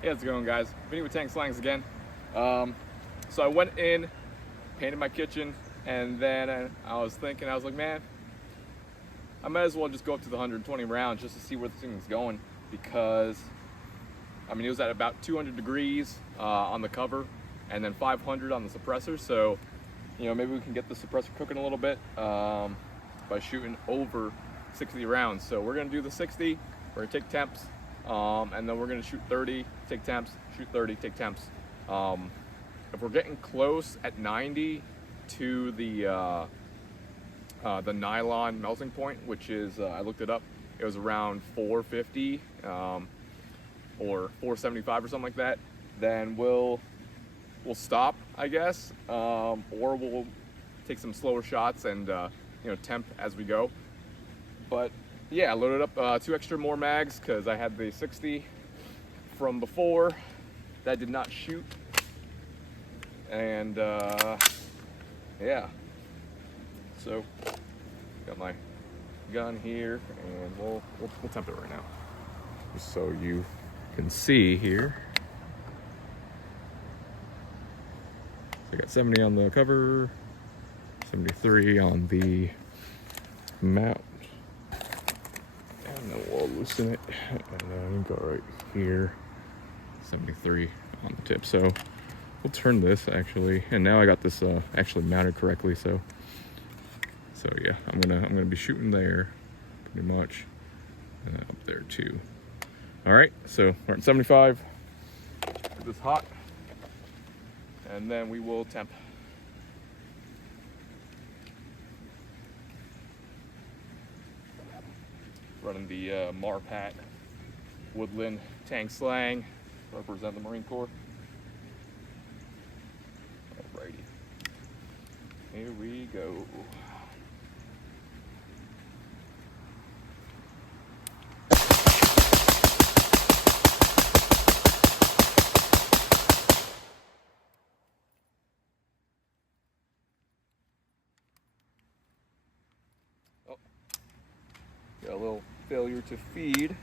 Hey, how's it going, guys? Vinny with TangSlangs again. So I went in, painted my kitchen, and then I was like, man, I might as well just go up to the 120 rounds just to see where this thing's going, because I mean it was at about 200 degrees on the cover, and then 500 on the suppressor. So maybe we can get the suppressor cooking a little bit by shooting over 60 rounds. So we're gonna do the 60. We're gonna take temps. And then we're gonna shoot 30, take temps, shoot 30, take temps. If we're getting close at 90 to the nylon melting point, which is I looked it up, it was around 450 or 475 or something like that, then we'll stop, I guess, or we'll take some slower shots and temp as we go. But yeah, I loaded up 2 extra more mags because I had the 60 from before that did not shoot, and yeah, so got my gun here, and we'll temp it right now, just so you can see here. So I got 70 on the cover, 73 on the mount. And then we'll loosen it, and then go right here, 73 on the tip. So we'll turn this actually, and now I got this actually mounted correctly. So yeah, I'm gonna be shooting there, pretty much, up there too. All right, so we're at 75. Get this hot, and then we will temp. Running the Marpat Woodland TangSlang, represent the Marine Corps. Alrighty, here we go. Oh, got a little failure to feed.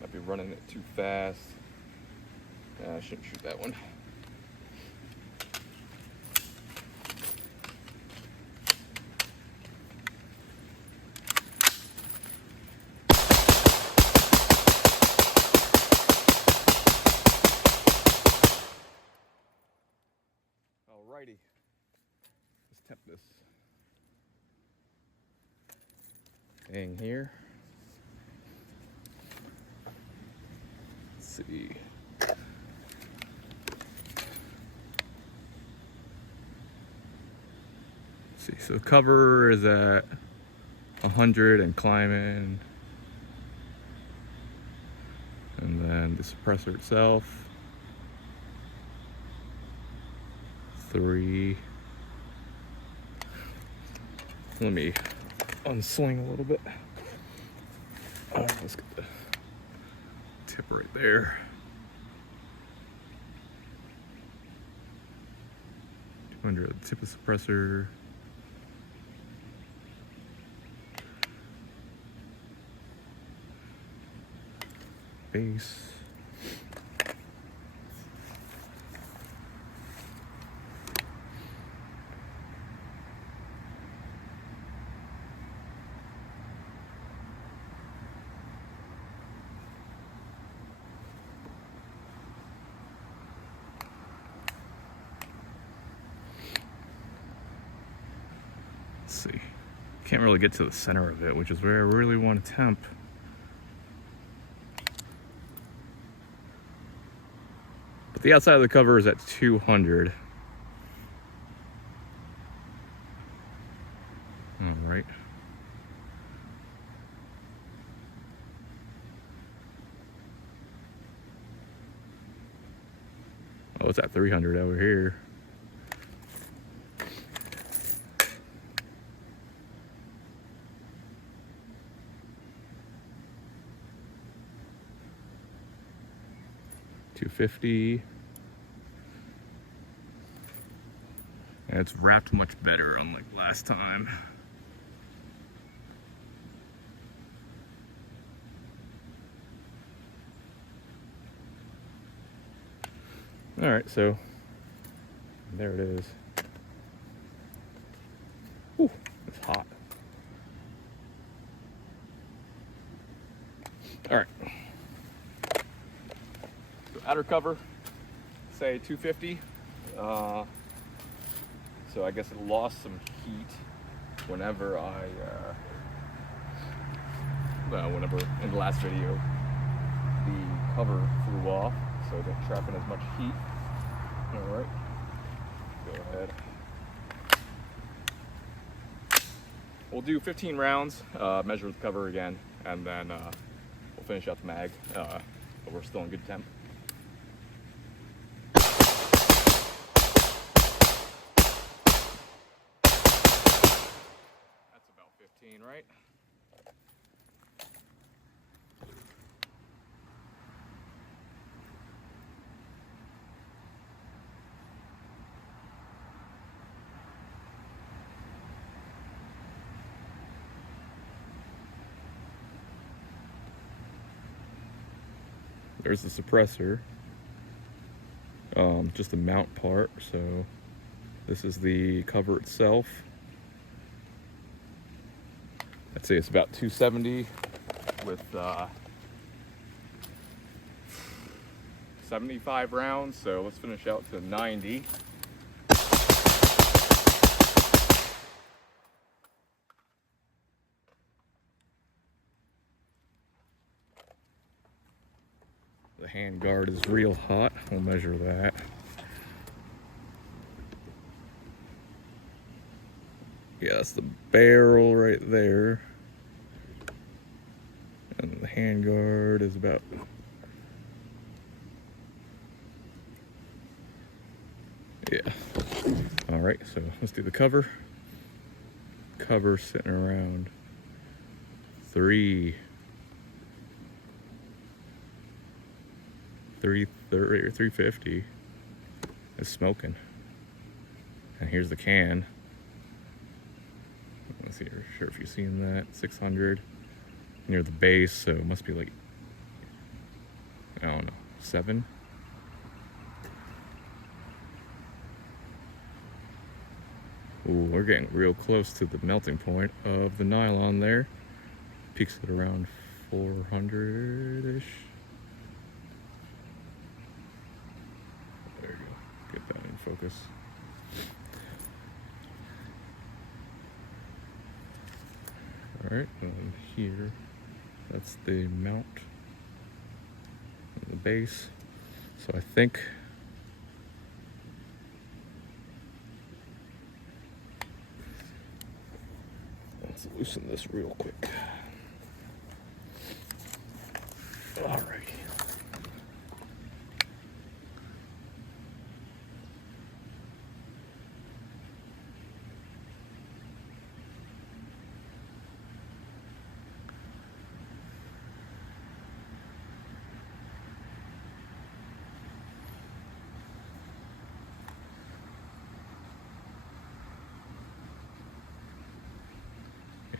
Might be running it too fast. I shouldn't shoot that one. Alrighty, let's temp this thing here. Let's see. So the cover is at 100 and climbing, and then the suppressor itself 3. Let me unsling a little bit. Oh, let's get the tip right there. 200 at the tip of the suppressor. Base. Let's see. Can't really get to the center of it, which is where I really want to temp. But the outside of the cover is at 200. All right. Oh, it's at 300 over here. $250. it's wrapped much better unlike last time. All right, so there it is. Ooh, it's hot. All right. So outer cover, say 250. So I guess it lost some heat whenever whenever in the last video the cover flew off, so it didn't trap in as much heat. All right, go ahead. We'll do 15 rounds, measure the cover again, and then we'll finish out the mag, but we're still in good temp. That's about 15, right? There's the suppressor, just a mount part. So this is the cover itself. I'd say it's about 270 with 75 rounds. So let's finish out to 90. The hand guard is real hot. We'll measure that. Yeah, that's the barrel right there. And the hand guard is about... Yeah. All right, so let's do the cover. Cover sitting around 330 or 350. It's smoking. And here's the can. Let's see, I'm sure if you've seen that. 600 near the base, so it must be like, I don't know, 7. Ooh, we're getting real close to the melting point of the nylon there. Peaks at around 400-ish. There you go. Get that in focus. All right, and here, that's the mount and the base. So I think let's loosen this real quick. All right.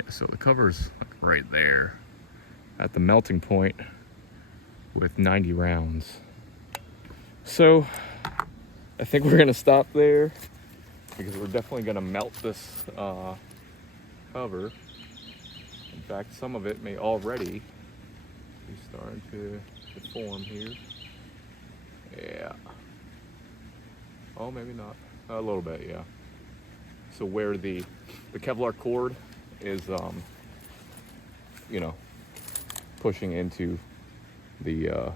So the cover's like right there at the melting point with 90 rounds. So I think we're gonna stop there because we're definitely gonna melt this cover. In fact, some of it may already be starting to form here. Yeah. Oh, maybe not. A little bit, yeah. So where the Kevlar cord is, you know, pushing into the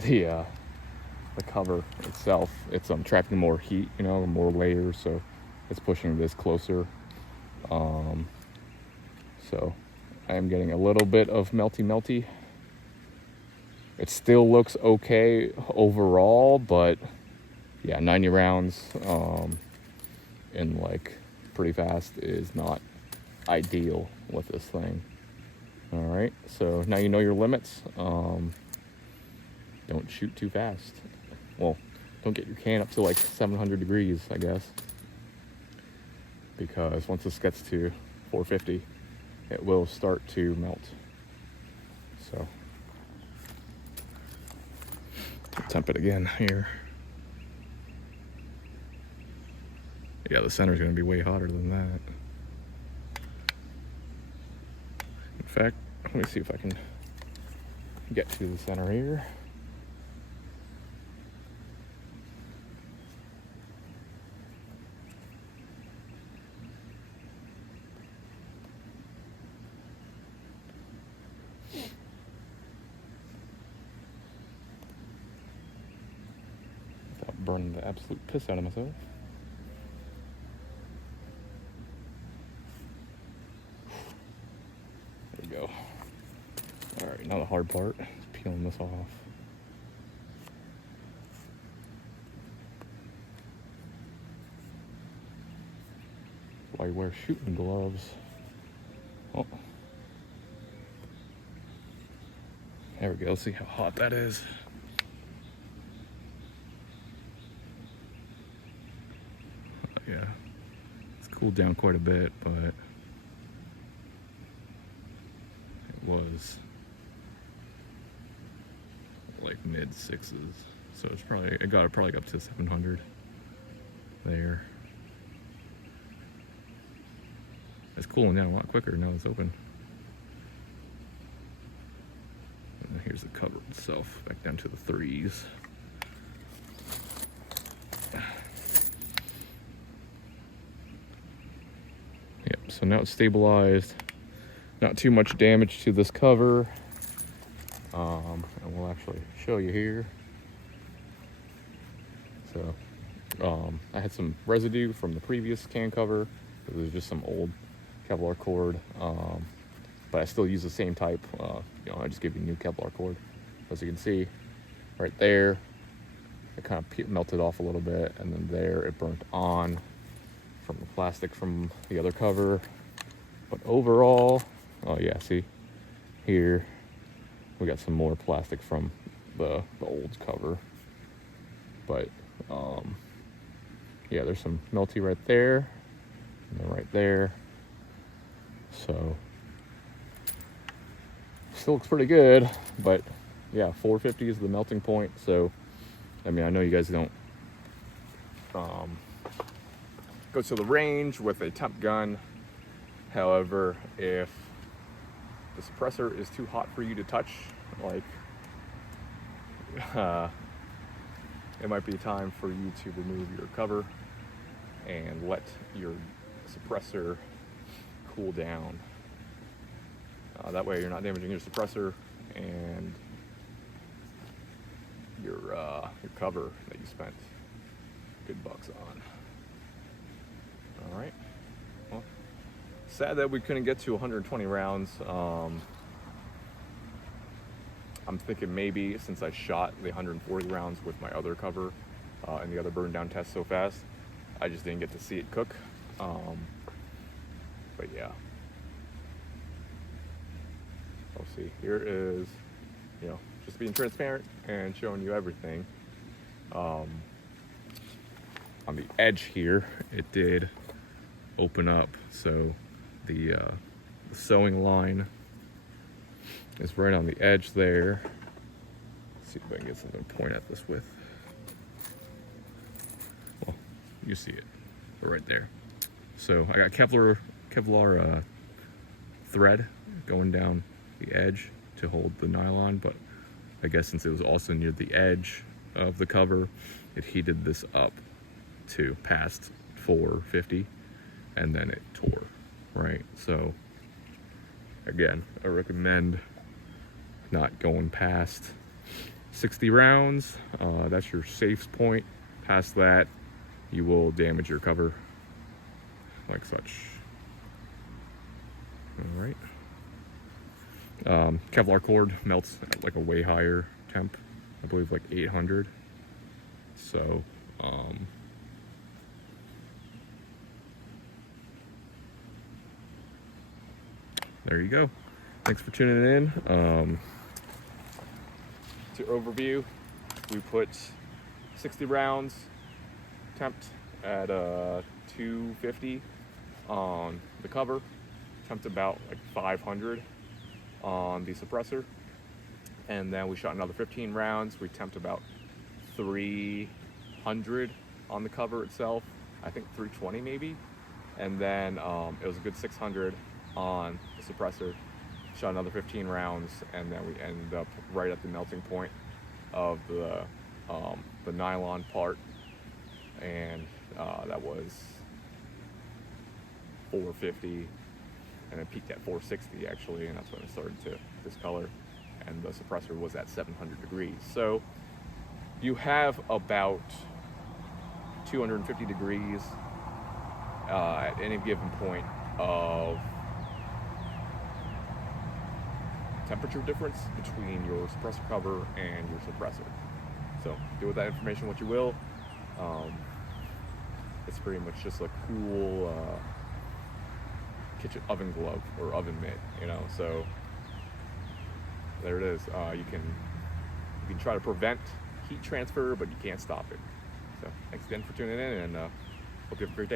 the cover itself. It's trapping more heat, you know, more layers, so it's pushing this closer. So I am getting a little bit of melty. It still looks okay overall, but yeah, 90 rounds in like pretty fast is not ideal with this thing. All right, so now you know your limits. don't shoot too fast. Well, don't get your can up to like 700 degrees, I guess, because once this gets to 450, it will start to melt. So, temp it again here. Yeah, the center's gonna be way hotter than that. In fact, let me see if I can get to the center here. Without burning the absolute piss out of myself. There we go. Alright, now the hard part is peeling this off. Why you wear shooting gloves? Oh. There we go. Let's see how hot that is. Yeah, it's cooled down quite a bit, but it was like mid 6s, so it's probably, I got it probably up to 700 there. It's cooling down a lot quicker now it's open. And here's the cover itself, back down to the 3s. Yep, so now it's stabilized. Not too much damage to this cover. And we'll actually show you here. So, I had some residue from the previous can cover. It was just some old Kevlar cord, but I still use the same type. You know, I just give you new Kevlar cord. As you can see, right there, it kind of melted off a little bit, and then there it burnt on from the plastic from the other cover. But overall, oh yeah, see here we got some more plastic from the old cover. But yeah, there's some melty right there, and then right there. So still looks pretty good, but yeah, 450 is the melting point. So I mean, I know you guys don't go to the range with a temp gun. However, if the suppressor is too hot for you to touch, like it might be time for you to remove your cover and let your suppressor cool down. That way you're not damaging your suppressor and your cover that you spent good bucks on. All right. Well, sad that we couldn't get to 120 rounds. I'm thinking maybe since I shot the 140 rounds with my other cover and the other burn down test so fast, I just didn't get to see it cook. But yeah. Let's see. Here is, you know, just being transparent and showing you everything. On the edge here, it did open up, so the sewing line is right on the edge there. Let's see if I can get something to point at this with. Well, you see it right there. So I got Kevlar thread going down the edge to hold the nylon, but I guess since it was also near the edge of the cover, it heated this up to past 450, and then it tore, right? So again, I recommend not going past 60 rounds. That's your safe point. Past that, you will damage your cover like such. All right. Kevlar cord melts at like a way higher temp, I believe like 800. So there you go. Thanks for tuning in. to overview, we put 60 rounds temp at 250 on the cover, temp about like 500 on the suppressor, and then we shot another 15 rounds. We temped about 300 on the cover itself, I think 320 maybe, and then it was a good 600 on the suppressor. Shot another 15 rounds, and then we ended up right at the melting point of the nylon part, and that was 450, and it peaked at 460 actually, and that's when it started to discolor, and the suppressor was at 700 degrees. So you have about 250 degrees at any given point of temperature difference between your suppressor cover and your suppressor. So do with that information what you will. It's pretty much just a cool kitchen oven glove or oven mitt, you know. So there it is. You can try to prevent heat transfer, but you can't stop it. So thanks again for tuning in, and hope you have a great day.